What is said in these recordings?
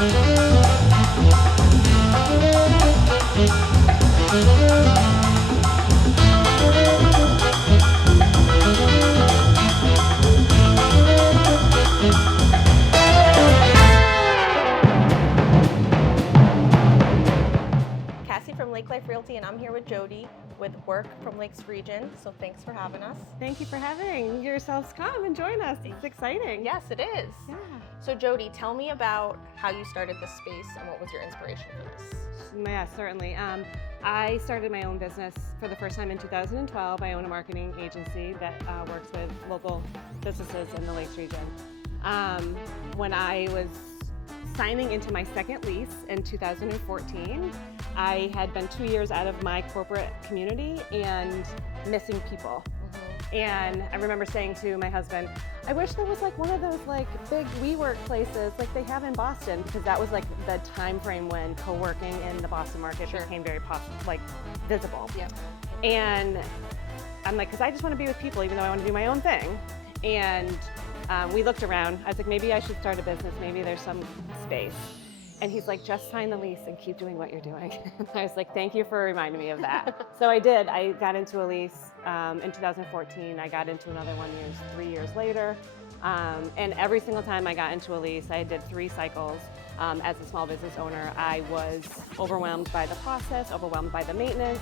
From Lake Life Realty, and I'm here with Jodie with Work from Lakes Region. So thanks for having us. Thank you for having yourselves come and join us. It's exciting. Yes, it is. Yeah. So Jodie, tell me about how you started this space and what was your inspiration for this? Yeah, certainly. I started my own business for the first time in 2012. I own a marketing agency that works with local businesses in the Lakes region. When I was signing into my second lease in 2014, I had been 2 years out of my corporate community and missing people. And I remember saying to my husband, I wish there was like one of those like big WeWork places like they have in Boston, because that was like the time frame when co-working in the Boston market became very visible. Yep. And I'm like, because I just want to be with people even though I want to do my own thing. And we looked around. I was like, maybe I should start a business. Maybe there's some space. And he's like, just sign the lease and keep doing what you're doing. I was like, thank you for reminding me of that. So I did. I got into a lease in 2014. I got into another one 3 years later. And every single time I got into a lease, I did 3 cycles. As a small business owner, I was overwhelmed by the process, overwhelmed by the maintenance,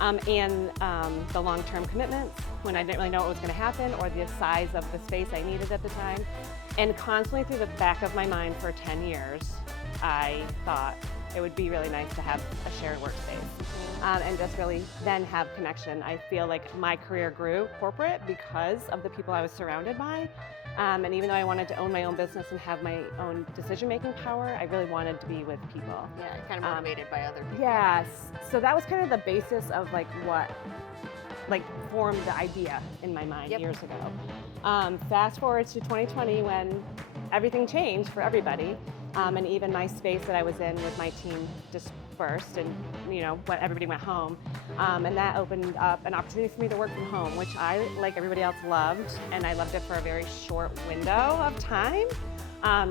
and the long-term commitments when I didn't really know what was going to happen or the size of the space I needed at the time. And constantly through the back of my mind for 10 years, I thought it would be really nice to have a shared workspace and just really then have connection. I feel like my career grew corporate because of the people I was surrounded by. And even though I wanted to own my own business and have my own decision-making power, I really wanted to be with people. Yeah, kind of motivated by other people. Yes. So that was kind of the basis of like what formed the idea in my mind years ago. Fast forward to 2020 when everything changed for everybody. And even my space that I was in with my team dispersed and, when everybody went home. And that opened up an opportunity for me to work from home, which I, like everybody else, loved. And I loved it for a very short window of time,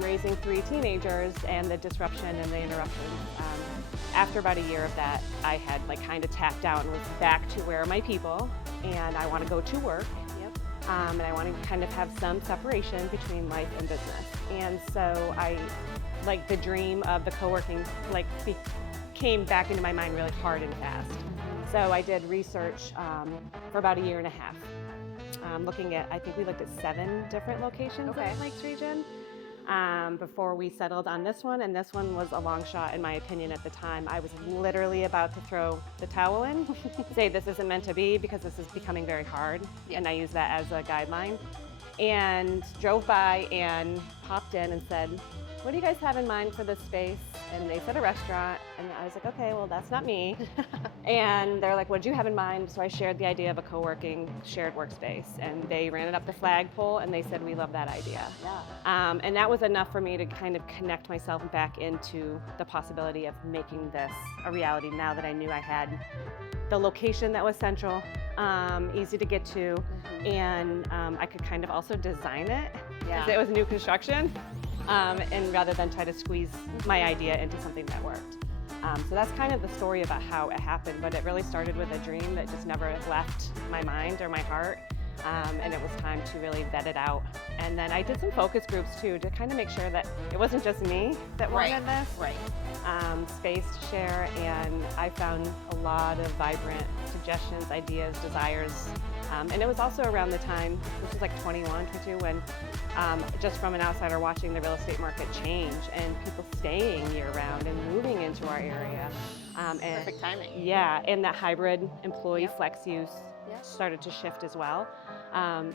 raising 3 teenagers and the disruption and the interruptions. After about a year of that, I had kind of tapped out and was back to where are my people, and I want to go to work. And I want to kind of have some separation between life and business. And so the dream of the co-working came back into my mind really hard and fast. So I did research for about a year and a half, looking at, I think we looked at 7 different locations in the Lakes region before we settled on this one. And this one was a long shot, in my opinion, at the time. I was literally about to throw the towel in, say this isn't meant to be because this is becoming very hard. And I use that as a guideline. And drove by and popped in and said, what do you guys have in mind for this space? And they said a restaurant, and I was like, okay, well, that's not me. And they're like, what do you have in mind? So I shared the idea of a co-working shared workspace, and they ran it up the flagpole, and they said, we love that idea. And that was enough for me to kind of connect myself back into the possibility of making this a reality now that I knew I had the location that was central, easy to get to, and I could kind of also design it, because it was new construction. And rather than try to squeeze my idea into something that worked. So that's kind of the story about how it happened, but it really started with a dream that just never left my mind or my heart. And it was time to really vet it out. And then I did some focus groups too, to kind of make sure that it wasn't just me that wanted this. Space to share, and I found a lot of vibrant suggestions, ideas, desires. And it was also around the time, this was like 21, 22, when just from an outsider watching the real estate market change and people staying year round and moving into our area. Perfect timing. Yeah, and that hybrid employee flex use started to shift as well.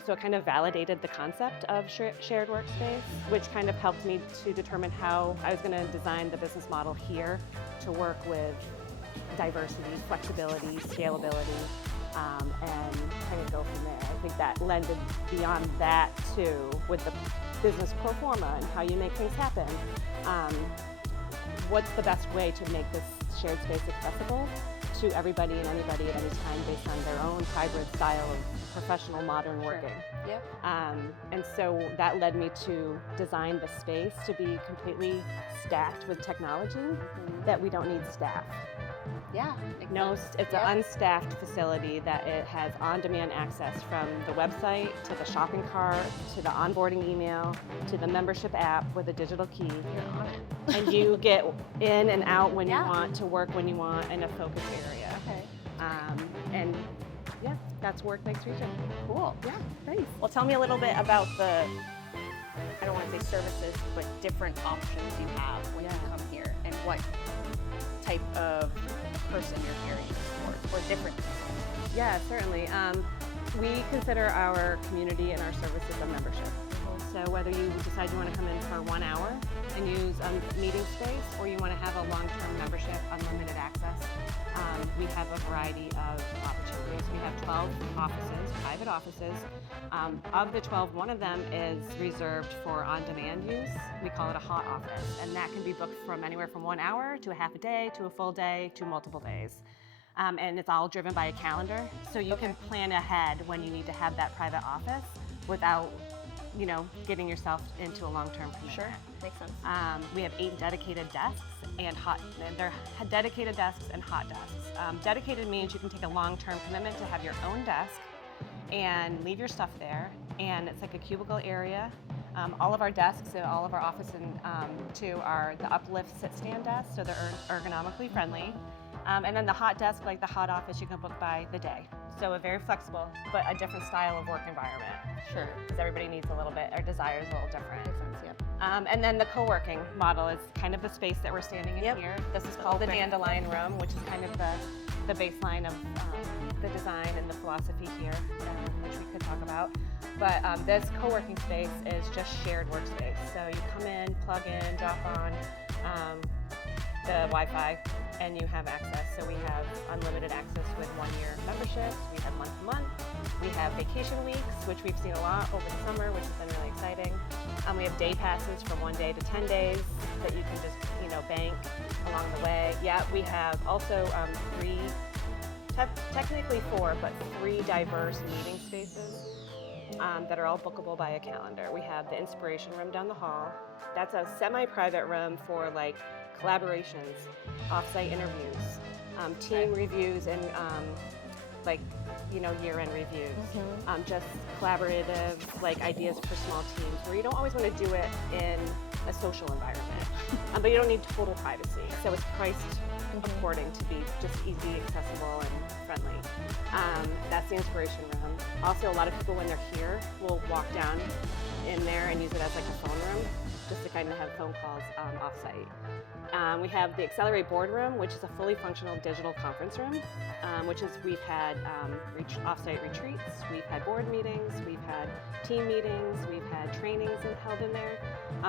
So it kind of validated the concept of shared workspace, which kind of helped me to determine how I was going to design the business model here to work with diversity, flexibility, scalability, and kind of go from there. I think that lended beyond that too, with the business pro forma and how you make things happen. What's the best way to make this shared space accessible suit everybody and anybody at any time based on their own hybrid style of professional modern working. Yep. And so that led me to design the space to be completely stacked with technology that we don't need staff. Yeah. No, it's an unstaffed facility that it has on-demand access from the website to the shopping cart to the onboarding email to the membership app with a digital key. You're on it. And you get in and out when you want, to work when you want in a focus area. Okay. And yeah, that's Work Lakes Region. Cool. Yeah, thanks. Well, tell me a little bit about the, I don't want to say services, but different options you have when you come here and what type of person you're caring for, or different. Yeah, certainly. We consider our community and our services a membership. So whether you decide you want to come in for 1 hour and use a meeting space, or you want to have a long-term membership, unlimited access, we have a variety of opportunities. We have 12 offices, private offices. Of the 12, one of them is reserved for on-demand use. We call it a hot office, and that can be booked from anywhere from 1 hour to a half a day to a full day to multiple days. And it's all driven by a calendar, so you can plan ahead when you need to have that private office without, getting yourself into a long-term commitment. Sure, makes sense. We have 8 dedicated desks and they're dedicated desks and hot desks. Dedicated means you can take a long-term commitment to have your own desk and leave your stuff there, and it's like a cubicle area. All of our desks and all of our office too are the uplift sit-stand desks, so they're ergonomically friendly. And then the hot desk, like the hot office, you can book by the day. So very flexible, but a different style of work environment. Sure. Because everybody needs a little bit, or desires a little different. Makes sense, yep. And then the co-working model is kind of the space that we're standing in here. This is called the Dandelion Room, which is kind of the baseline of the design and the philosophy here, which we could talk about. But this co-working space is just shared workspace. So you come in, plug in, drop on the Wi-Fi, and you have access. So we have unlimited access with 1-year memberships. We have month-to-month. We have vacation weeks, which we've seen a lot over the summer, which has been really exciting. We have day passes from 1 day to 10 days that you can just, bank along the way. Yeah, we have also 3, technically 4, but 3 diverse meeting spaces that are all bookable by a calendar. We have the Inspiration Room down the hall. That's a semi-private room for collaborations, off-site interviews, team reviews, and year-end reviews. Just collaborative ideas for small teams where you don't always want to do it in a social environment, but you don't need total privacy. So it's priced according to be just easy, accessible, and friendly. That's the Inspiration Room. Also, a lot of people when they're here will walk down in there and use it as a phone room, just to kind of have phone calls off-site. We have the Accelerate Boardroom, which is a fully functional digital conference room, we've had off-site retreats, we've had board meetings, we've had team meetings, we've had trainings held in there.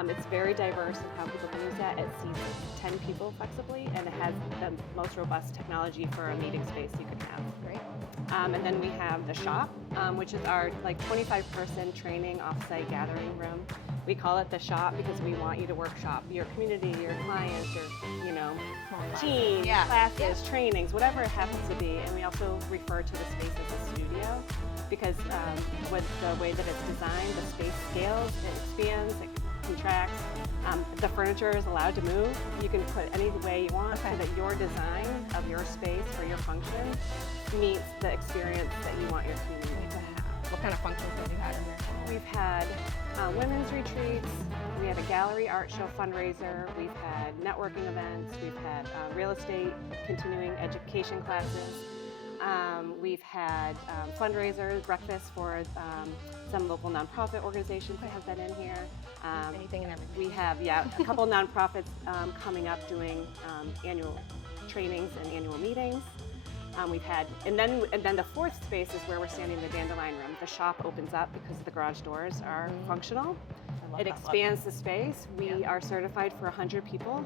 It's very diverse in how people can use that. It seats 10 people flexibly, and it has the most robust technology for a meeting space you can have. Great. And then we have the shop, which is our 25-person training off-site gathering room. We call it the shop because we want you to workshop your community, your clients, your team, classes, trainings, whatever it happens to be. And we also refer to the space as a studio because with the way that it's designed, the space scales, it expands, it contracts. The furniture is allowed to move. You can put any way you want so that your design of your space for your function meets the experience that you want your community to have. What kind of functions have you had in there? We've had women's retreats, we had a gallery art show fundraiser, we've had networking events, we've had real estate continuing education classes, we've had fundraisers, breakfasts for some local nonprofit organizations that have been in here. Anything and everything. We have, a couple nonprofits coming up doing annual trainings and annual meetings. We've had, and then the fourth space is where we're standing in the Dandelion Room. The shop opens up because the garage doors are functional. It expands the space. We are certified for 100 people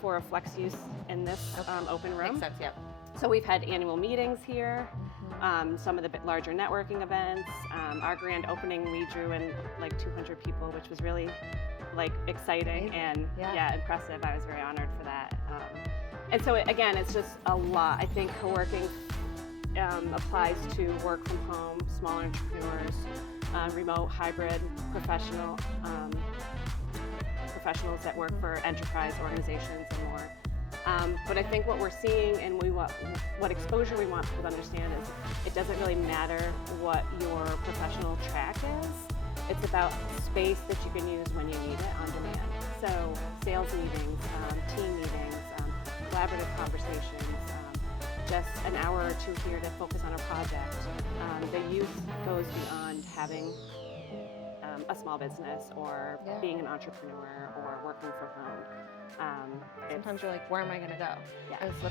for a flex use in this open room. Makes sense, yep. So we've had annual meetings here, some of the larger networking events. Our grand opening, we drew in 200 people, which was really exciting and impressive. I was very honored for that. And so again, it's just a lot. I think co-working applies to work from home, small entrepreneurs, remote, hybrid, professionals that work for enterprise organizations and more. But I think what we're seeing and what exposure we want people to understand is it doesn't really matter what your professional track is. It's about space that you can use when you need it on demand. So sales meetings, team meetings, collaborative conversations, just an hour or two here to focus on a project. The use goes beyond having a small business or being an entrepreneur or working from home. Sometimes you're like, where am I going to go? Yeah. It's the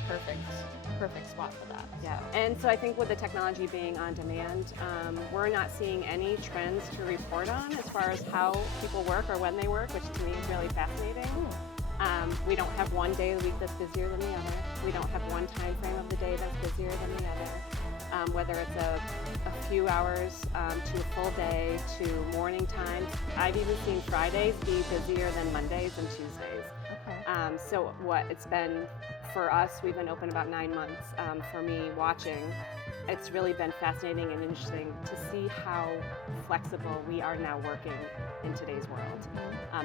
perfect spot for that. Yeah, and so I think with the technology being on demand, we're not seeing any trends to report on as far as how people work or when they work, which to me is really fascinating. We don't have one day of the week that's busier than the other. We don't have one time frame of the day that's busier than the other. Whether it's a few hours to a full day to morning times. I've even seen Fridays be busier than Mondays and Tuesdays. Okay. So what it's been for us, we've been open about 9 months. For me watching, it's really been fascinating and interesting to see how flexible we are now working in today's world.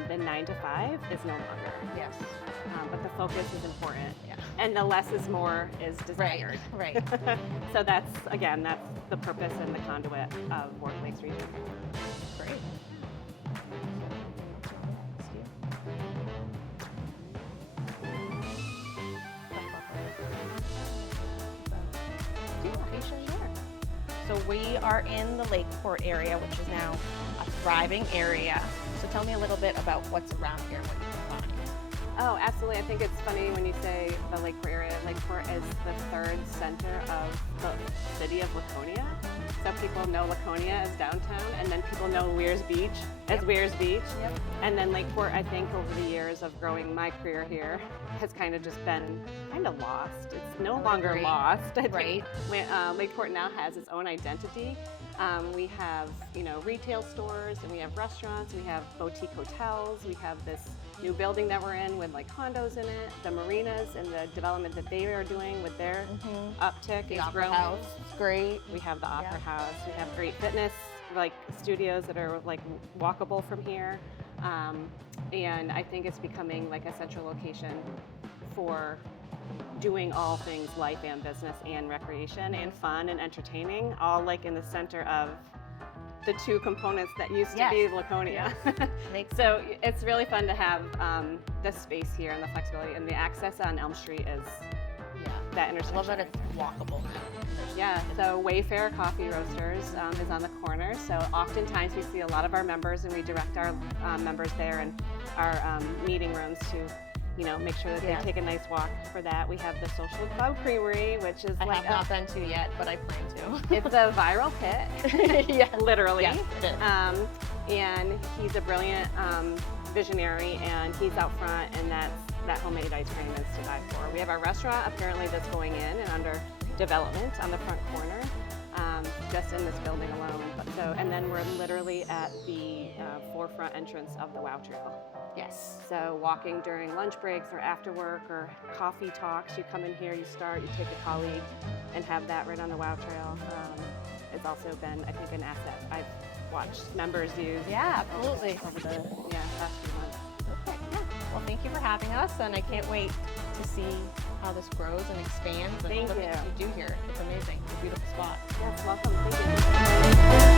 The 9 to 5 is no longer. Yes. But the focus is important. Yeah. And the less is more is desired. Right. So that's the purpose and the conduit of Work Lakes Region. Great. So we are in the Lakeport area, which is now a thriving area. So tell me a little bit about what's around here, what you can find. Oh, absolutely. I think it's funny when you say the Lakeport area. Lakeport is the third center of the city of Laconia. So people know Laconia as downtown, and then people know Weirs Beach as Weirs Beach. Yep. And then Lakeport, I think over the years of growing my career here, has kind of just been kind of lost. It's no longer agree. lost. I think Right. Lakeport now has its own identity. We have, retail stores, and we have restaurants, we have boutique hotels, we have this new building that we're in with like condos in it, the marinas and the development that they are doing with their uptick The is Opera growing. House, it's great. We have the Opera Yeah. House, we have great fitness like studios that are like walkable from here. And I think it's becoming like a central location for doing all things life and business and recreation and fun and entertaining, all like in the center of the two components that used to be Laconia. So it's really fun to have the space here and the flexibility, and the access on Elm Street is that intersection. I love that it's walkable. Yeah, so Wayfair Coffee Roasters is on the corner. So oftentimes we see a lot of our members, and we direct our members there and our meeting rooms to make sure that they take a nice walk for that. We have the Social Club Creamery, which is I like have not been to yet, but I plan to. it's a viral hit. Yeah. Literally. Yes, it is. And he's a brilliant visionary, and he's out front, and that homemade ice cream is to die for. We have our restaurant apparently that's going in and under development on the front corner, just in this building alone. And then we're literally at the forefront entrance of the Wow Trail. Yes. So walking during lunch breaks or after work or coffee talks, you come in here, you start, you take a colleague, and have that right on the Wow Trail. It's also been, I think, an asset I've watched members use. Yeah, absolutely. Over the past few months. Okay. Yeah. Well, thank you for having us, and I can't wait to see how this grows and expands and Thank the you. things you do here. It's amazing. It's a beautiful spot. Yes, welcome. Thank you.